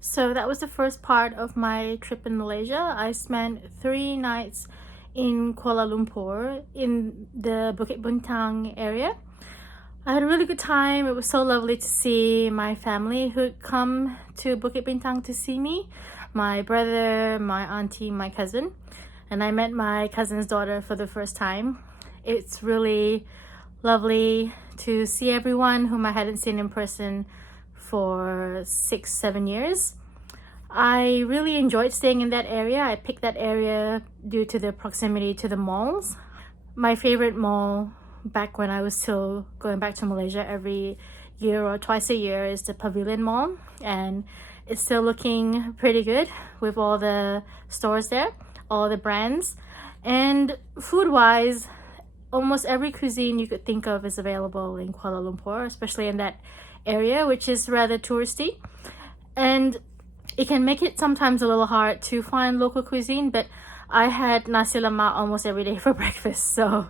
So that was the first part of my trip in Malaysia. I spent 3 nights in Kuala Lumpur in the Bukit Bintang area. I had a really good time. It was so lovely to see my family who'd come to Bukit Bintang to see me. My brother, my auntie, my cousin. And I met my cousin's daughter for the first time. It's really lovely to see everyone whom I hadn't seen in person for 6-7 years. I really enjoyed staying in that area. I picked that area due to the proximity to the malls. My favorite mall back when I was still going back to Malaysia every year or twice a year is the Pavilion Mall, and it's still looking pretty good with all the stores there, all the brands. And food-wise, almost every cuisine you could think of is available in Kuala Lumpur, especially in that area, which is rather touristy. And it can make it sometimes a little hard to find local cuisine, but I had nasi lemak almost every day for breakfast, so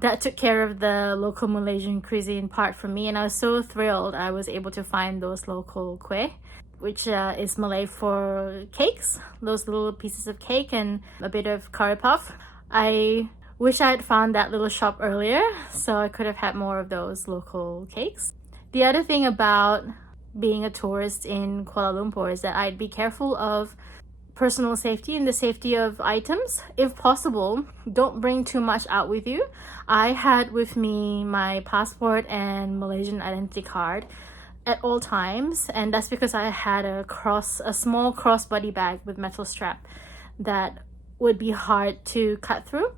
that took care of the local Malaysian cuisine part for me. And I was so thrilled I was able to find those local kueh, which is Malay for cakes, those little pieces of cake and a bit of curry puff. I wish I had found that little shop earlier so I could have had more of those local cakes. The other thing about being a tourist in Kuala Lumpur is that I'd be careful of personal safety and the safety of items. If possible, don't bring too much out with you. I had with me my passport and Malaysian identity card at all times, and that's because I had a small crossbody bag with metal strap that would be hard to cut through.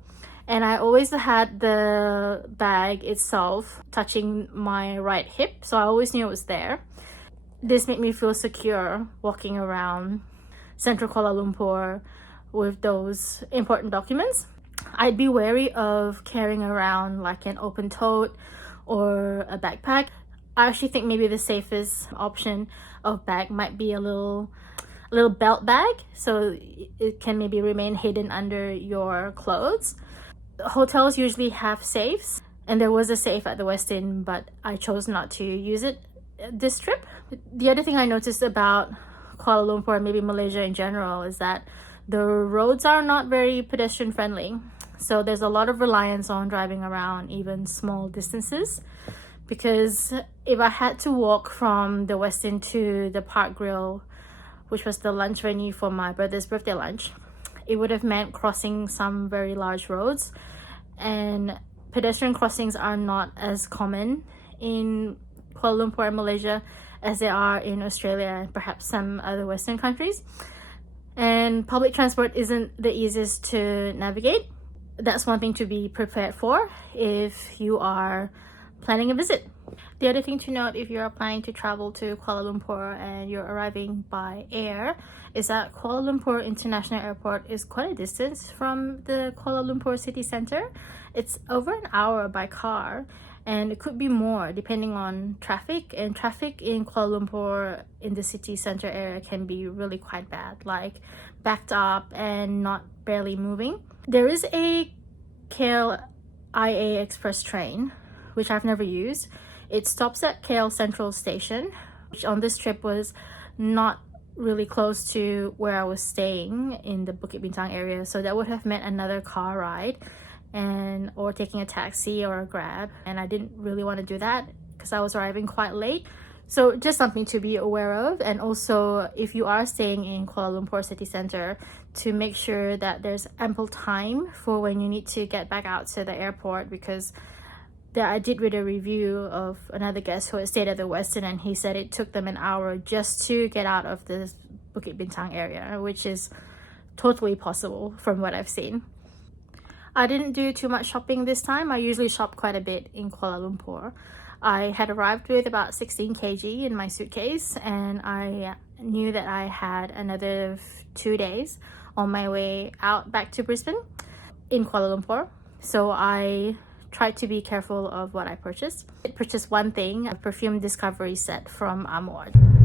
And I always had the bag itself touching my right hip, so I always knew it was there. This made me feel secure walking around central Kuala Lumpur with those important documents. I'd be wary of carrying around like an open tote or a backpack. I actually think maybe the safest option of bag might be a little belt bag, so it can maybe remain hidden under your clothes. Hotels usually have safes, and there was a safe at the Westin, but I chose not to use it this trip. The other thing I noticed about Kuala Lumpur and maybe Malaysia in general is that the roads are not very pedestrian friendly. So there's a lot of reliance on driving around even small distances, because if I had to walk from the Westin to the Park Grill, which was the lunch venue for my brother's birthday lunch, it would have meant crossing some very large roads, and pedestrian crossings are not as common in Kuala Lumpur and Malaysia as they are in Australia and perhaps some other Western countries. And public transport isn't the easiest to navigate. That's one thing to be prepared for if you are planning a visit. The other thing to note if you are planning to travel to Kuala Lumpur and you're arriving by air is that Kuala Lumpur International Airport is quite a distance from the Kuala Lumpur city center. It's over an hour by car, and it could be more depending on traffic. And traffic in Kuala Lumpur in the city center area can be really quite bad, like backed up and not barely moving. There is a KLIA express train, which I've never used. It stops at KL Central Station, which on this trip was not really close to where I was staying in the Bukit Bintang area, so that would have meant another car ride or taking a taxi or a Grab, and I didn't really want to do that because I was arriving quite late. So just something to be aware of. And also, if you are staying in Kuala Lumpur city center, to make sure that there's ample time for when you need to get back out to the airport, because I did read a review of another guest who had stayed at the Westin, and he said it took them an hour just to get out of the Bukit Bintang area, which is totally possible from what I've seen. I didn't do too much shopping this time. I usually shop quite a bit in Kuala Lumpur. I had arrived with about 16 kg in my suitcase, and I knew that I had another 2 days on my way out back to Brisbane in Kuala Lumpur. So I tried to be careful of what I purchased. I purchased one thing, a perfume discovery set from Amouage.